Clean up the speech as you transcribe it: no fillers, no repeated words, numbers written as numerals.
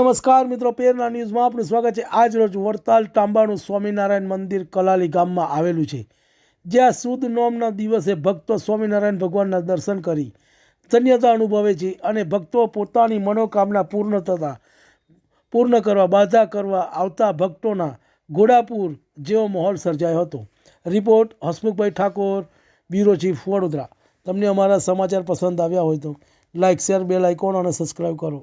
નમસ્કાર મિત્રો, પેરના ન્યૂઝમાં આપનું સ્વાગત છે। આજ રોજ વડતાલ તાંબાનું સ્વામિનારાયણ મંદિર કલાલી ગામમાં આવેલું છે, જ્યાં સુદ નોમના દિવસે ભક્તો સ્વામિનારાયણ ભગવાનના દર્શન કરી ધન્યતા અનુભવે છે અને ભક્તો પોતાની મનોકામના પૂર્ણ કરવા બાધા કરવા આવતા ભક્તોના ઘોડાપુર જેવો માહોલ સર્જાયો હતો। Report Hasmukhbhai Thakor, bureau chief, Vadodara. તમને અમારા સમાચાર પસંદ આવ્યા હોય તો લાઇક, શેર, બેલ આઇકોન અને સબસ્ક્રાઈબ કરો।